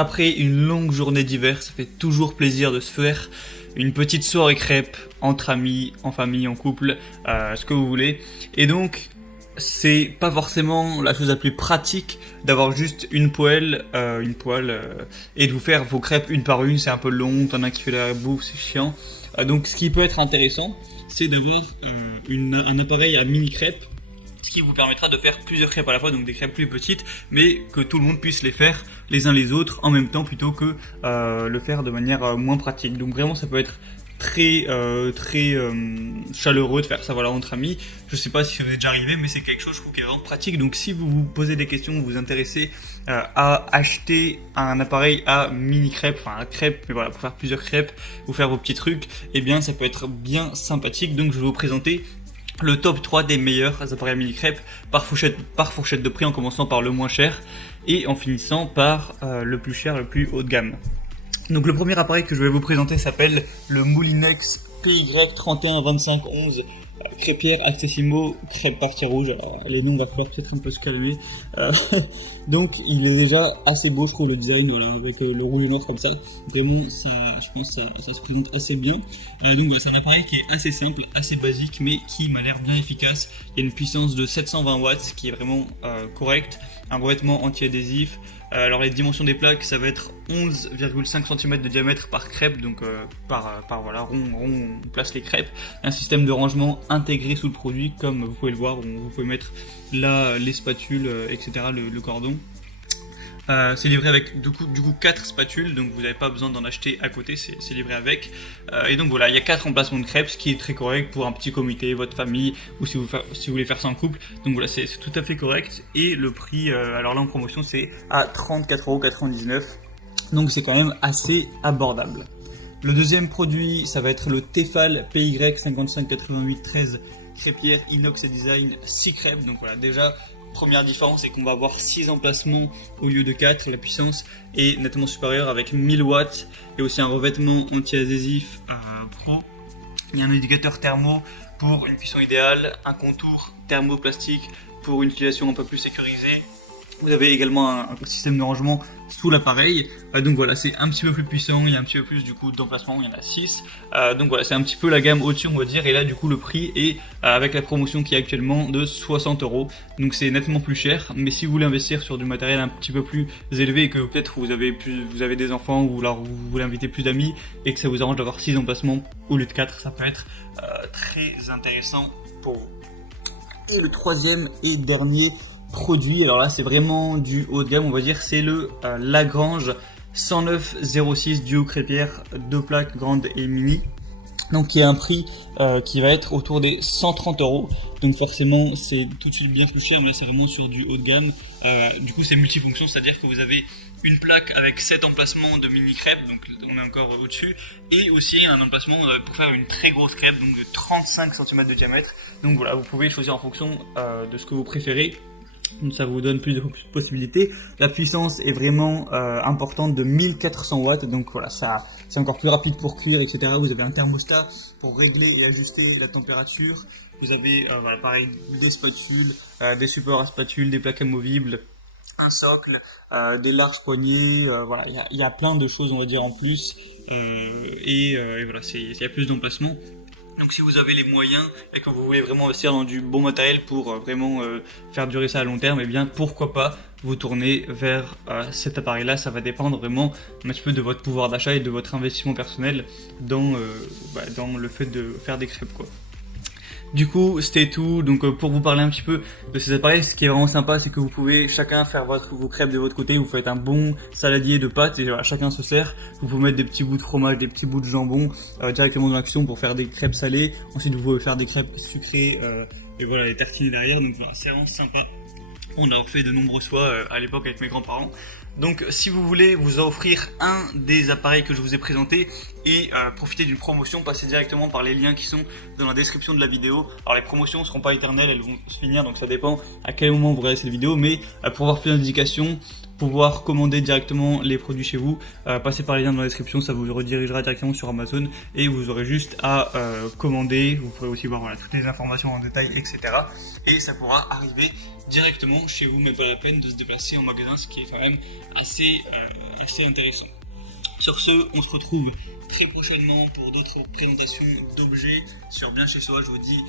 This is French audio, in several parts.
Après une longue journée d'hiver, ça fait toujours plaisir de se faire une petite soirée crêpes entre amis, en famille, en couple, ce que vous voulez. Et donc, c'est pas forcément la chose la plus pratique d'avoir juste une poêle, et de vous faire vos crêpes une par une. C'est un peu long, t'en as qui fait la bouffe, c'est chiant. Donc, ce qui peut être intéressant, c'est d'avoir un appareil à mini crêpes, ce qui vous permettra de faire plusieurs crêpes à la fois, donc des crêpes plus petites, mais que tout le monde puisse les faire les uns les autres en même temps, plutôt que le faire de manière moins pratique. Donc vraiment, ça peut être très chaleureux de faire ça, voilà, entre amis. Je sais pas si ça vous est déjà arrivé, mais c'est quelque chose je trouve qui est vraiment pratique. Donc si vous vous posez des questions, vous vous intéressez à acheter un appareil à mini crêpes, enfin à crêpes, mais voilà, pour faire plusieurs crêpes, ou faire vos petits trucs, eh bien ça peut être bien sympathique. Donc je vais vous présenter le top 3 des meilleurs appareils mini crêpes par fourchette de prix, en commençant par le moins cher et en finissant par le plus cher, le plus haut de gamme. Donc le premier appareil que je vais vous présenter s'appelle le Moulinex PY312511 crêpière Accessimo crêpe partie rouge. Alors les noms va falloir peut-être un peu se calmer. Donc il est déjà assez beau, je trouve, le design, voilà, avec le rouge et noir comme ça. Vraiment, ça, je pense que ça se présente assez bien. Donc voilà, c'est un appareil qui est assez simple, assez basique, mais qui m'a l'air bien efficace. Il y a une puissance de 720 watts qui est vraiment correcte. Un revêtement anti-adhésif. Alors les dimensions des plaques, ça va être 11,5 cm de diamètre par crêpe, donc par voilà, rond on place les crêpes. Un système de rangement intégré sous le produit, comme vous pouvez le voir, où vous pouvez mettre là les spatules, etc., le cordon. C'est livré avec du coup 4 spatules, donc vous n'avez pas besoin d'en acheter à côté, c'est livré avec. Et donc voilà, il y a 4 emplacements de crêpes, ce qui est très correct pour un petit comité, votre famille, ou si vous voulez faire ça en couple. Donc voilà, c'est tout à fait correct. Et le prix, alors là en promotion, c'est à 34,99 €. Donc c'est quand même assez abordable. Le deuxième produit, ça va être le Tefal PY558813 crêpière inox et design 6 crêpes. Donc voilà, déjà, première différence, c'est qu'on va avoir 6 emplacements au lieu de 4. La puissance est nettement supérieure avec 1000 watts et aussi un revêtement anti-adhésif pro. Il y a un indicateur thermo pour une cuisson idéale, un contour thermoplastique pour une utilisation un peu plus sécurisée. Vous avez également un système de rangement sous l'appareil. Donc voilà, c'est un petit peu plus puissant, il y a un petit peu plus du coup d'emplacement, il y en a 6. Donc voilà, c'est un petit peu la gamme au-dessus, on va dire. Et là du coup le prix est avec la promotion qui est actuellement de 60 €. Donc c'est nettement plus cher. Mais si vous voulez investir sur du matériel un petit peu plus élevé et que peut-être vous avez des enfants, ou alors vous voulez inviter plus d'amis et que ça vous arrange d'avoir 6 emplacements au lieu de 4, ça peut être très intéressant pour vous. Et le troisième et dernier produit, alors là c'est vraiment du haut de gamme, on va dire, c'est le Lagrange 10906 duo crêpière 2 plaques grande et mini. Donc qui a un prix qui va être autour des 130 €. Donc forcément c'est tout de suite bien plus cher, mais là c'est vraiment sur du haut de gamme. Du coup c'est multifonction, c'est-à-dire que vous avez une plaque avec 7 emplacements de mini crêpes, donc on est encore au-dessus, et aussi un emplacement pour faire une très grosse crêpe, donc de 35 cm de diamètre. Donc voilà, vous pouvez choisir en fonction de ce que vous préférez. Ça vous donne plus de possibilités. La puissance est vraiment importante, de 1400 watts. Donc voilà, ça c'est encore plus rapide pour cuire, etc. Vous avez un thermostat pour régler et ajuster la température. Vous avez voilà, pareil, des spatules, des supports à spatules, des plaques amovibles, un socle, des larges poignées. Voilà, il y a plein de choses, on va dire, en plus. Et voilà, il y a plus d'emplacements. Donc si vous avez les moyens et que vous voulez vraiment investir dans du bon matériel pour vraiment faire durer ça à long terme, eh bien pourquoi pas vous tourner vers cet appareil là. Ça va dépendre vraiment un petit peu de votre pouvoir d'achat et de votre investissement personnel dans le fait de faire des crêpes, quoi. Du coup, c'était tout. Donc pour vous parler un petit peu de ces appareils, ce qui est vraiment sympa, c'est que vous pouvez chacun faire vos crêpes de votre côté. Vous faites un bon saladier de pâtes et voilà, chacun se sert. Vous pouvez mettre des petits bouts de fromage, des petits bouts de jambon directement dans l'action pour faire des crêpes salées. Ensuite, vous pouvez faire des crêpes sucrées et voilà, les tartiner derrière. Donc voilà, c'est vraiment sympa. On a refait de nombreuses fois à l'époque avec mes grands-parents. Donc si vous voulez vous offrir un des appareils que je vous ai présenté et profiter d'une promotion, passez directement par les liens qui sont dans la description de la vidéo. Alors les promotions ne seront pas éternelles, elles vont se finir, donc ça dépend à quel moment vous regardez cette vidéo, mais pour avoir plus d'indications, pouvoir commander directement les produits chez vous. Passez par les liens dans la description, ça vous redirigera directement sur Amazon et vous aurez juste à commander. Vous pourrez aussi voir toutes les informations en détail, etc. Et ça pourra arriver directement chez vous, mais pas la peine de se déplacer en magasin, ce qui est quand même assez intéressant. Sur ce, on se retrouve très prochainement pour d'autres présentations d'objets sur Bien Chez Soi. Je vous dis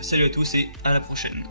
salut à tous et à la prochaine.